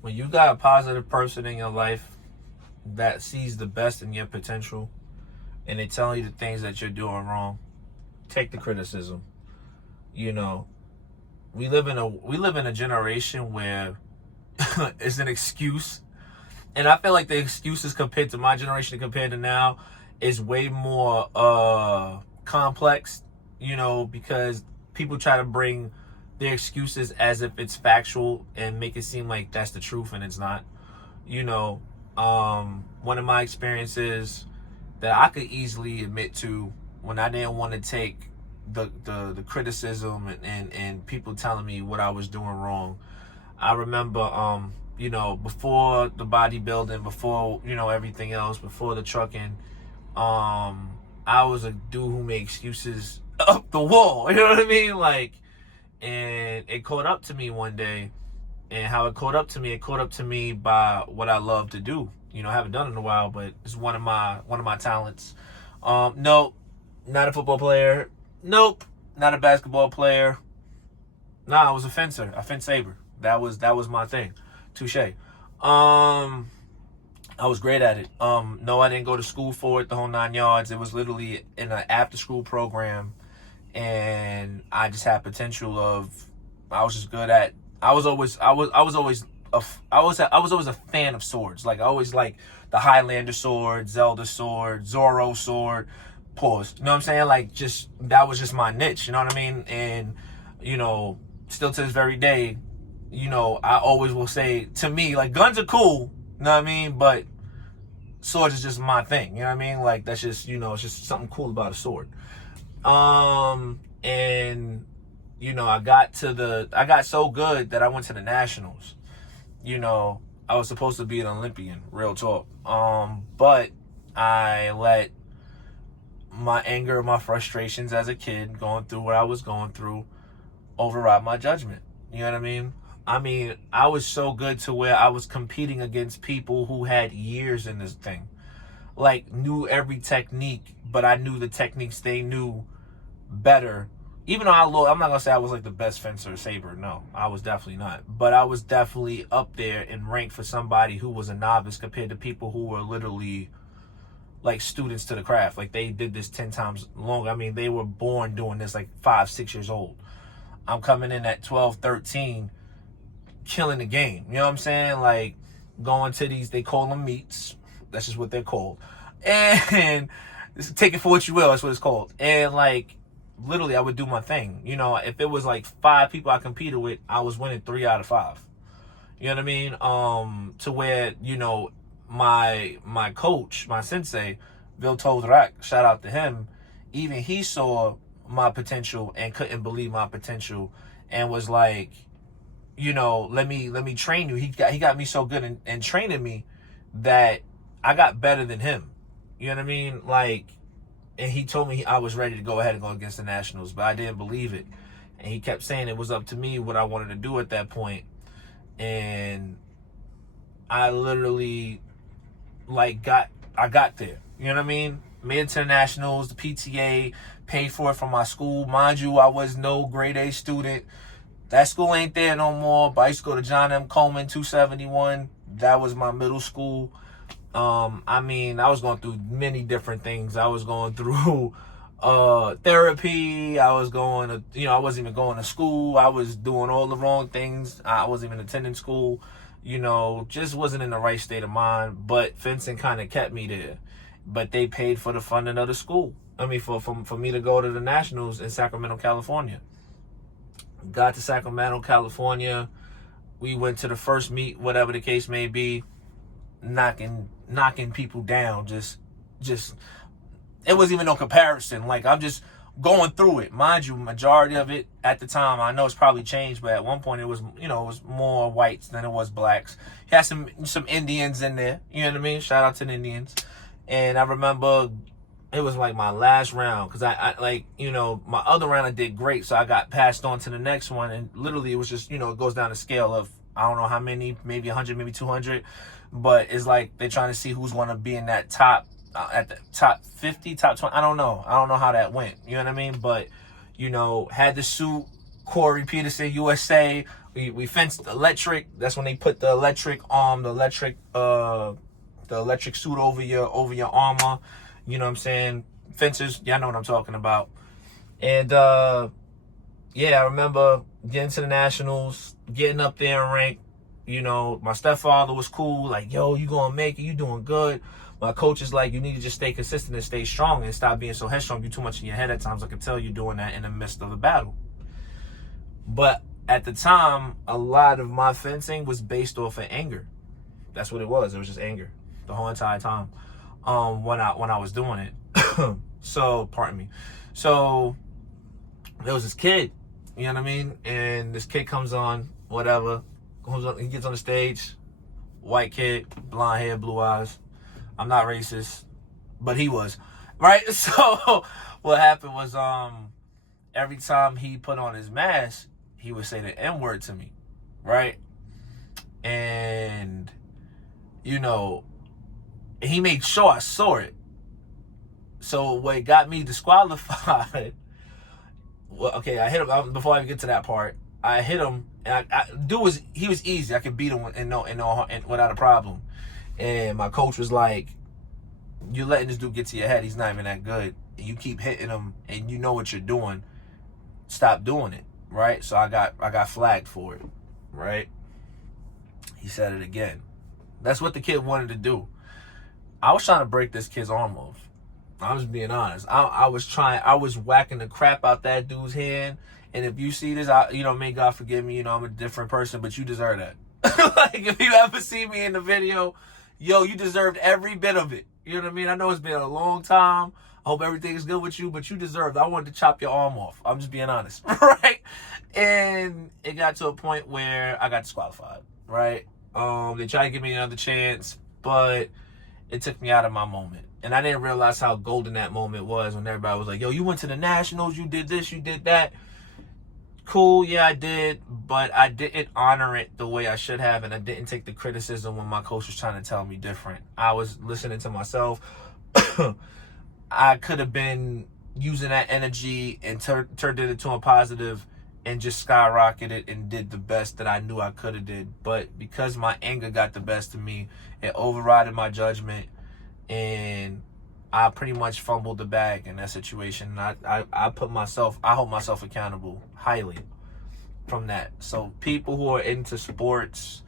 When you got a positive person in your life that sees the best in your potential and they tell you the things that you're doing wrong, take the criticism. You know, we live in a generation where it's an excuse. And I feel like the excuses compared to my generation compared to now is way more complex, because people try to bring their excuses as if it's factual and make it seem like that's the truth and it's not. One of my experiences that I could easily admit to when I didn't want to take the criticism and people telling me what I was doing wrong. I remember before the bodybuilding, before everything else, before the trucking, I was a dude who made excuses up the wall. You know what I mean? And it caught up to me one day. And how it caught up to me by what I love to do. I haven't done it in a while, but it's one of my talents. Nope, not a football player. Nope, not a basketball player. Nah, I was a fencer. I fence saber. That was my thing. Touche. I was great at it. No, I didn't go to school for it, the whole 9 yards. It was literally in an after school program, and I just had potential I was just good at. I was always a fan of swords. Like I always liked the Highlander sword, Zelda sword, Zoro sword. Pause. You know what I'm saying? That was just my niche. You know what I mean? And still to this very day, I always will say, to me, guns are cool. You know what I mean? But swords is just my thing. You know what I mean? That's just it's just something cool about a sword. And I got so good that I went to the nationals. I was supposed to be an Olympian, real talk. But I let my anger, my frustrations as a kid, going through what I was going through, override my judgment. You know what I mean? I was so good to where I was competing against people who had years in this thing. Knew every technique, but I knew the techniques they knew better. Even though I'm not going to say I was the best fencer saber. No, I was definitely not. But I was definitely up there in rank for somebody who was a novice compared to people who were literally students to the craft. They did this 10 times longer. I mean, they were born doing this 5, 6 years old. I'm coming in at 12, 13, killing the game. You know what I'm saying? Going to these, they call them meets. That's just what they're called. And take it for what you will. That's what it's called. And literally I would do my thing. If it was 5 people I competed with, I was winning 3 out of 5. You know what I mean? To where, my coach, my sensei, Bill Todrak, shout out to him, even he saw my potential and couldn't believe my potential and was let me train you. He got me so good in training me that I got better than him. You know what I mean? And he told me I was ready to go ahead and go against the Nationals, but I didn't believe it. And he kept saying it was up to me what I wanted to do at that point. And I literally I got there. You know what I mean? Made it to the Nationals, the PTA paid for it from my school. Mind you, I was no grade A student. That school ain't there no more, but I used to go to John M. Coleman 271. That was my middle school. I was going through many different things. I was going through therapy. I was going to, I wasn't even going to school. I was doing all the wrong things. I wasn't even attending school. Just wasn't in the right state of mind. But fencing kind of kept me there. But they paid for the funding of the school. For me to go to the Nationals in Sacramento, California. Got to Sacramento, California. We went to the first meet, whatever the case may be. Knocking people down. Just it wasn't even no comparison. I'm just going through it. Mind you, majority of it at the time, I know it's probably changed, but at one point it was, it was more whites than it was blacks. He had some Indians in there. You know what I mean? Shout out to the Indians. And I remember it was my last round because I my other round I did great, so I got passed on to the next one, and literally it was just it goes down the scale of I don't know how many, maybe 100, maybe 200, but it's they're trying to see who's going to be in that top at the top 50, top 20. I don't know how that went. You know what I mean? But had the suit, Corey Peterson, USA, We fenced electric. That's when they put the electric suit over your armor. You know what I'm saying? Fencers, y'all know what I'm talking about. And yeah, I remember getting to the nationals, getting up there in rank. You know, my stepfather was cool, like, yo, you gonna make it, you doing good. My coach is like, you need to just stay consistent and stay strong and stop being so headstrong. You're too much in your head at times. I can tell you doing that in the midst of the battle. But at the time, a lot of my fencing was based off of anger. That's what it was. It was just anger the whole entire time. When I was doing it. So, pardon me. So there was this kid, you know what I mean? And this kid comes on, whatever. He gets on the stage, white kid, blonde hair, blue eyes. I'm not racist, but he was, right? So what happened was, every time he put on his mask, he would say the N-word to me, right? And, you know, he made sure I saw it. So what got me disqualified, well, okay, I hit him, before I even get to that part, I hit him, and he was easy. I could beat him and without a problem. And my coach was like, you're letting this dude get to your head. He's not even that good. And you keep hitting him, and you know what you're doing. Stop doing it, right? So I got flagged for it, right? He said it again. That's what the kid wanted to do. I was trying to break this kid's arm off. I'm just being honest. I was whacking the crap out that dude's hand. And if you see this, may God forgive me, I'm a different person, but you deserve that. Like, if you ever see me in the video, yo, you deserved every bit of it. You know what I mean? I know it's been a long time. I hope everything is good with you, but you deserved it. I wanted to chop your arm off. I'm just being honest, right? And it got to a point where I got disqualified, right? They tried to give me another chance, but it took me out of my moment. And I didn't realize how golden that moment was when everybody was like, yo, you went to the nationals, you did this, you did that. Cool, yeah, I did, but I didn't honor it the way I should have, and I didn't take the criticism when my coach was trying to tell me different. I was listening to myself. I could have been using that energy and turned it into a positive and just skyrocketed and did the best that I knew I could have did. But because my anger got the best of me, it overrided my judgment, and I pretty much fumbled the bag in that situation. I hold myself accountable highly from that. So people who are into sports,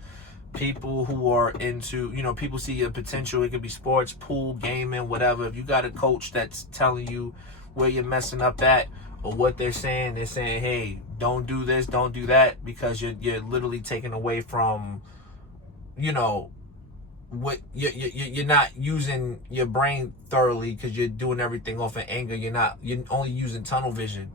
people who are into, people see your potential. It could be sports, pool, gaming, whatever. If you got a coach that's telling you where you're messing up at or what they're saying, hey, don't do this, don't do that, because you're literally taking away from, what you're not using your brain thoroughly because you're doing everything off of anger. You're only using tunnel vision.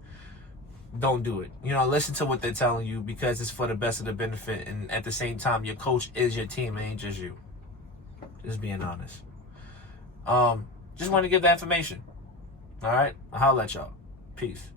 Don't do it. Listen to what they're telling you, because it's for the best of the benefit. And at the same time, your coach is your team. It ain't just you. Just being honest. Just want to give that information. All right. I'll holler at y'all. Peace.